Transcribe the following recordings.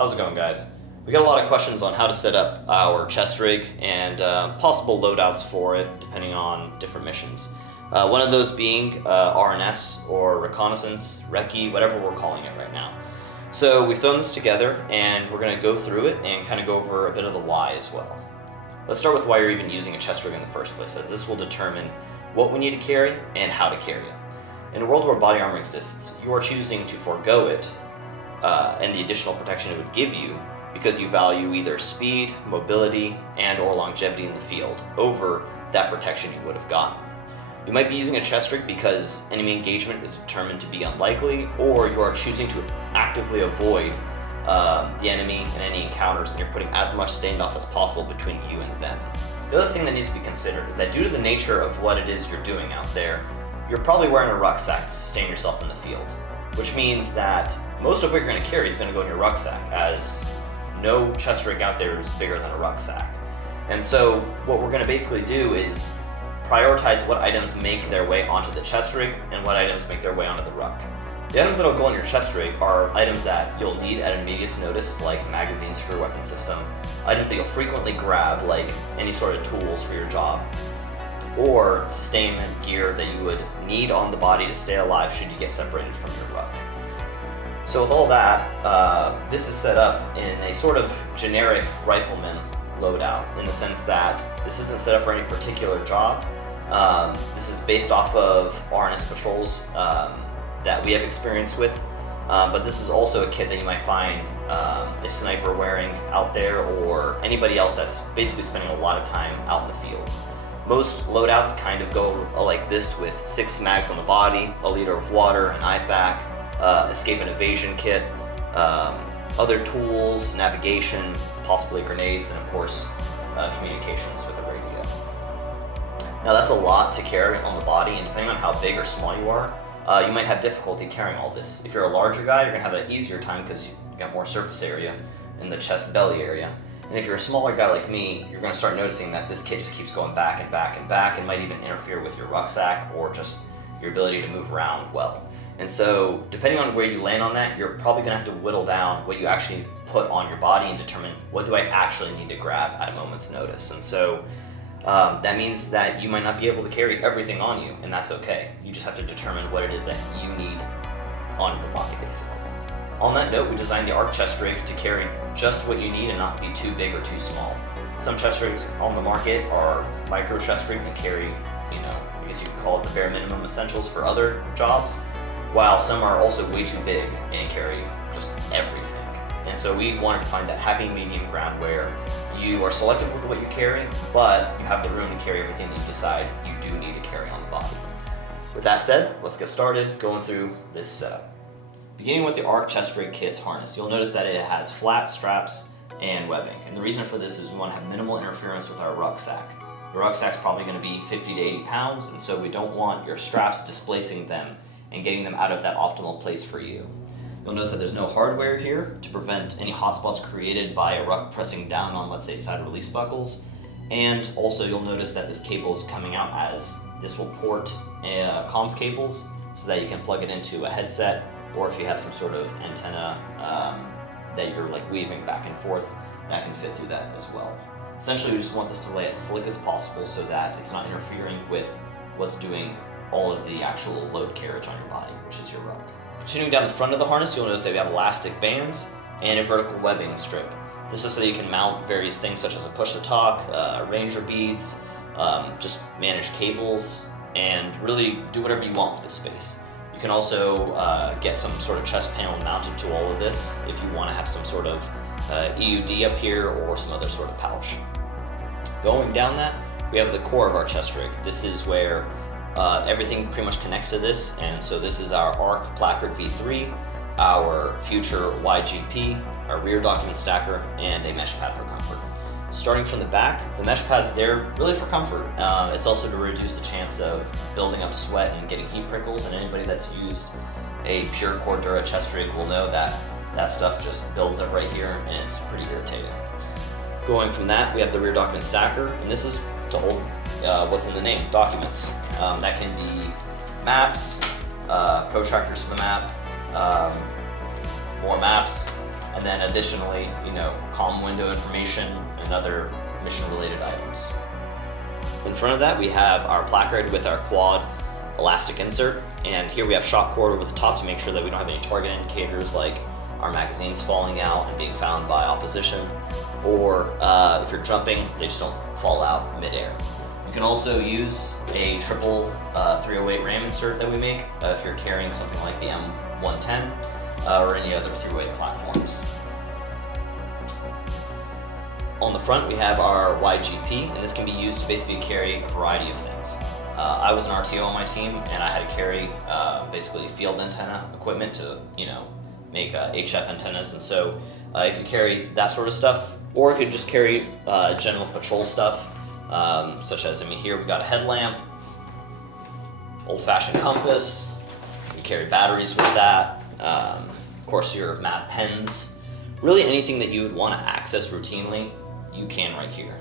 How's it going, guys? We got a lot of questions on how to set up our chest rig and possible loadouts for it depending on different missions. One of those being RNS or Reconnaissance, Recce, whatever we're calling it right now. So we've thrown this together and we're going to go through it and kind of go over a bit of the why as well. Let's start with why you're even using a chest rig in the first place, as this will determine what we need to carry and how to carry it. In a world where body armor exists, you are choosing to forego it and the additional protection it would give you because you value either speed, mobility, and or longevity in the field over that protection you would have gotten. You might be using a chest rig because enemy engagement is determined to be unlikely, or you are choosing to actively avoid the enemy and any encounters, and you're putting as much standoff as possible between you and them. The other thing that needs to be considered is that due to the nature of what it is you're doing out there, you're probably wearing a rucksack to sustain yourself in the field, which means that most of what you're going to carry is going to go in your rucksack, as no chest rig out there is bigger than a rucksack. And so what we're going to basically do is prioritize what items make their way onto the chest rig and what items make their way onto the ruck. The items that will go on your chest rig are items that you'll need at immediate notice, like magazines for your weapon system, items that you'll frequently grab, like any sort of tools for your job, or sustainment gear that you would need on the body to stay alive should you get separated from your ruck. So with all that, this is set up in a sort of generic Rifleman loadout, in the sense that this isn't set up for any particular job. This is based off of RNS patrols that we have experience with, but this is also a kit that you might find a sniper wearing out there, or anybody else that's basically spending a lot of time out in the field. Most loadouts kind of go like this, with 6 mags on the body, a liter of water, an IFAK, escape and evasion kit, other tools, navigation, possibly grenades, and of course communications with a radio. Now that's a lot to carry on the body, and depending on how big or small you are, you might have difficulty carrying all this. If you're a larger guy, you're going to have an easier time because you got more surface area in the chest belly area. And if you're a smaller guy like me, you're going to start noticing that this kit just keeps going back and back and back, and might even interfere with your rucksack or just your ability to move around well. And so depending on where you land on that, you're probably going to have to whittle down what you actually put on your body and determine what do I actually need to grab at a moment's notice. And so that means that you might not be able to carry everything on you, and that's okay. You just have to determine what it is that you need on the body, basically. On that note, we designed the ARC chest rig to carry just what you need and not be too big or too small. Some chest rigs on the market are micro chest rigs and carry, I guess you could call it the bare minimum essentials for other jobs, while some are also way too big and carry just everything. And so we wanted to find that happy medium ground where you are selective with what you carry, but you have the room to carry everything that you decide you do need to carry on the body. With that said, let's get started going through this setup. Beginning with the ARC chest rig kit's harness, you'll notice that it has flat straps and webbing. And the reason for this is we want to have minimal interference with our rucksack. The rucksack's probably going to be 50 to 80 pounds, and so we don't want your straps displacing them and getting them out of that optimal place for you. You'll notice that there's no hardware here to prevent any hotspots created by a ruck pressing down on, let's say, side release buckles. And also you'll notice that this cable is coming out, as this will port comms cables so that you can plug it into a headset, or if you have some sort of antenna that you're like weaving back and forth, that can fit through that as well. Essentially, we just want this to lay as slick as possible so that it's not interfering with what's doing all of the actual load carriage on your body, which is your ruck. Continuing down the front of the harness, you'll notice that we have elastic bands and a vertical webbing strip. This is so that you can mount various things such as a push-to-talk, ranger beads, just manage cables, and really do whatever you want with this space. You can also get some sort of chest panel mounted to all of this if you want to have some sort of EUD up here or some other sort of pouch. Going down that, we have the core of our chest rig. This is where everything pretty much connects to this, and so this is our ARC placard V3, our future YGP, our rear document stacker, and a mesh pad for comfort. Starting from the back, the mesh pad's there really for comfort. It's also to reduce the chance of building up sweat and getting heat prickles, and anybody that's used a pure Cordura chest rig will know that that stuff just builds up right here and it's pretty irritating. Going from that, we have the rear document stacker, and this is to hold what's in the name, documents. That can be maps, protractors for the map, more maps, And then additionally, comm window information and other mission-related items. In front of that, we have our placard with our quad elastic insert, and here we have shock cord over the top to make sure that we don't have any target indicators like our magazines falling out and being found by opposition, or if you're jumping, they just don't fall out midair. You can also use a triple 308 RAM insert that we make if you're carrying something like the M110 or any other 308 platforms. On the front, we have our YGP, and this can be used to basically carry a variety of things. I was an RTO on my team, and I had to carry basically field antenna equipment to, make HF antennas, and so it could carry that sort of stuff, or it could just carry general patrol stuff, such as, here we've got a headlamp, old-fashioned compass, you can carry batteries with that, of course your map pens, really anything that you would want to access routinely, you can right here.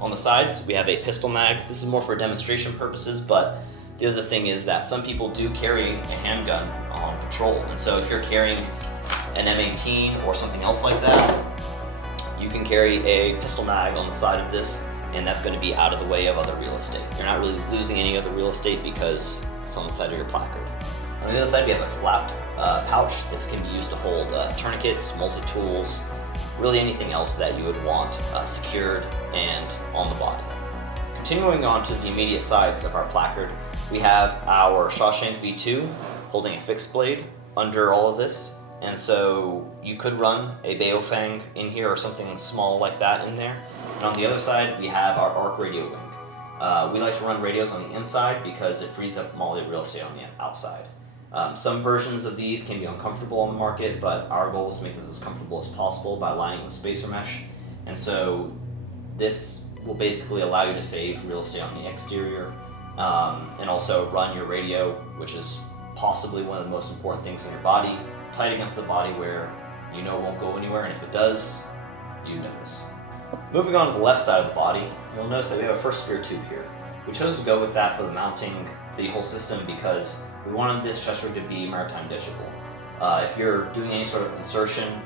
On the sides, we have a pistol mag. This is more for demonstration purposes, but the other thing is that some people do carry a handgun on patrol, and so if you're carrying an M18 or something else like that, you can carry a pistol mag on the side of this, and that's going to be out of the way of other real estate. You're not really losing any other real estate because it's on the side of your placard. On the other side, we have a flapped pouch. This can be used to hold tourniquets, multi-tools, really anything else that you would want secured and on the body. Continuing on to the immediate sides of our placard, we have our Shawshank V2 holding a fixed blade under all of this, and so you could run a Baofeng in here or something small like that in there. And on the other side, we have our ARC radio wing. We like to run radios on the inside because it frees up MOLLE real estate on the outside. Some versions of these can be uncomfortable on the market, but our goal is to make this as comfortable as possible by aligning with spacer mesh. And so this will basically allow you to save real estate on the exterior and also run your radio, which is possibly one of the most important things in your body, tight against the body where it won't go anywhere, and if it does, you notice. Moving on to the left side of the body, you'll notice that we have a first gear tube here. We chose to go with that for the mounting the whole system because we wanted this chest rig to be Maritime ditchable. If you're doing any sort of insertion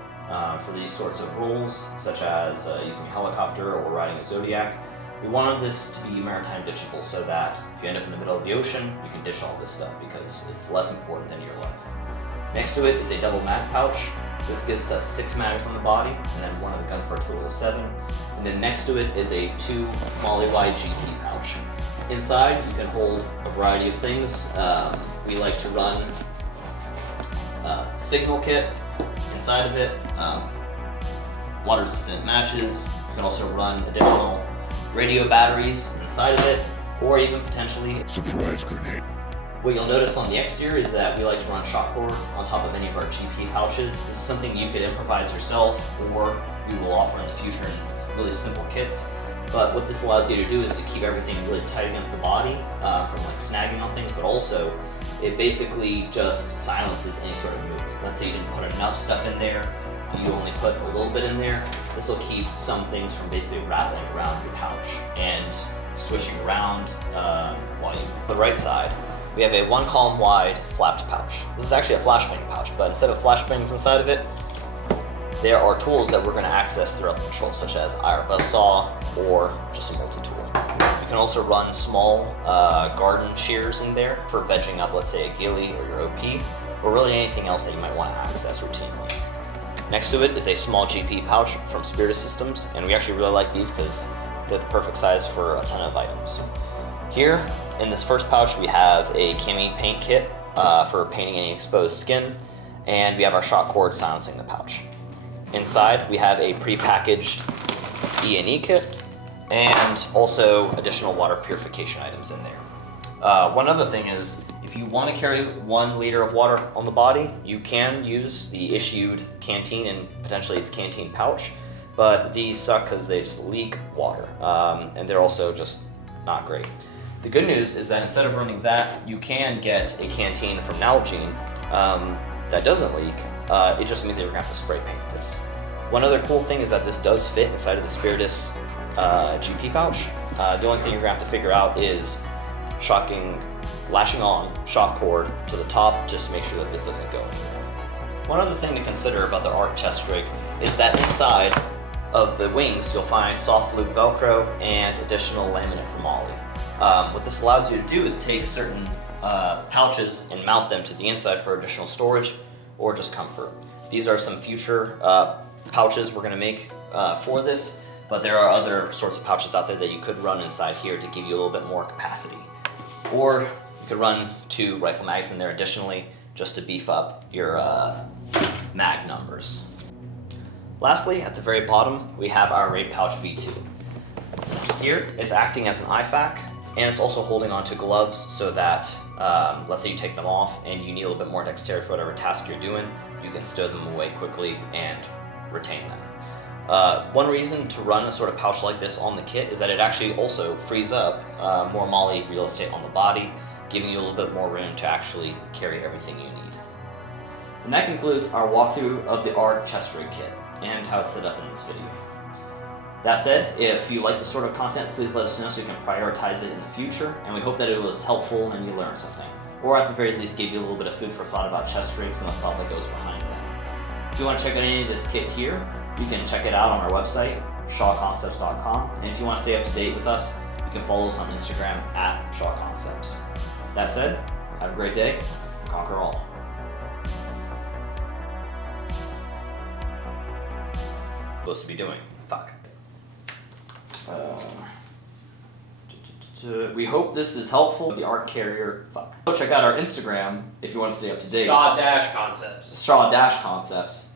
for these sorts of roles, such as using a helicopter or riding a Zodiac, we wanted this to be Maritime ditchable so that if you end up in the middle of the ocean, you can ditch all this stuff because it's less important than your life. Next to it is a double mag pouch. This gives us 6 mags on the body, and then one of the gun for a total of 7. And then next to it is a 2 MOLLE YGP pouch. Inside, you can hold a variety of things. We like to run signal kit inside of it, water-resistant matches. You can also run additional radio batteries inside of it, or even potentially surprise grenade. What you'll notice on the exterior is that we like to run shock cord on top of any of our GP pouches. This is something you could improvise yourself, or we will offer in the future in really simple kits. But what this allows you to do is to keep everything really tight against the body from snagging on things, but also it basically just silences any sort of movement. Let's say you didn't put enough stuff in there, you only put a little bit in there. This will keep some things from basically rattling around your pouch and switching around while you. On the right side, we have a 1 column wide flapped pouch. This is actually a flashbang pouch, but instead of flashbangs inside of it, there are tools that we're going to access throughout the patrol, such as our buzzsaw or just a multi-tool. You can also run small garden shears in there for vegging up, let's say, a ghillie or your OP, or really anything else that you might want to access routinely. Next to it is a small GP pouch from Spirit Systems, and we actually really like these because they're the perfect size for a ton of items. Here, in this first pouch, we have a cami paint kit for painting any exposed skin, and we have our shock cord silencing the pouch. Inside, we have a pre-packaged E&E kit, and also additional water purification items in there. One other thing is, if you want to carry 1 liter of water on the body, you can use the issued canteen and potentially its canteen pouch, but these suck because they just leak water, and they're also just not great. The good news is that instead of running that, you can get a canteen from Nalgene that doesn't leak. It just means that you're going to have to spray paint this. One other cool thing is that this does fit inside of the Spiritus GP pouch. The only thing you're going to have to figure out is lashing on shock cord to the top just to make sure that this doesn't go anywhere. One other thing to consider about the ARC chest rig is that inside of the wings you'll find soft loop Velcro and additional laminate from Ollie. What this allows you to do is take certain pouches and mount them to the inside for additional storage or just comfort. These are some future pouches we're going to make for this, but there are other sorts of pouches out there that you could run inside here to give you a little bit more capacity. Or you could run 2 rifle mags in there additionally just to beef up your mag numbers. Lastly, at the very bottom, we have our raid pouch V2. Here, it's acting as an IFAK, and it's also holding onto gloves so that, let's say you take them off and you need a little bit more dexterity for whatever task you're doing, you can stow them away quickly and retain them. One reason to run a sort of pouch like this on the kit is that it actually also frees up more MOLLE real estate on the body, giving you a little bit more room to actually carry everything you need. And that concludes our walkthrough of the ARC chest rig kit and how it's set up in this video. That said, if you like this sort of content, please let us know so we can prioritize it in the future, and we hope that it was helpful and you learned something. Or at the very least gave you a little bit of food for thought about chest rigs and the thought that goes behind them. If you want to check out any of this kit here, you can check it out on our website, shawconcepts.com, and if you want to stay up to date with us, you can follow us on Instagram at shawconcepts. That said, have a great day, and conquer all. Supposed to be doing. Fuck. We hope this is helpful. The ARC carrier. Fuck. Go check out our Instagram if you want to stay up to date. Shaw-Concepts. Shaw-Concepts.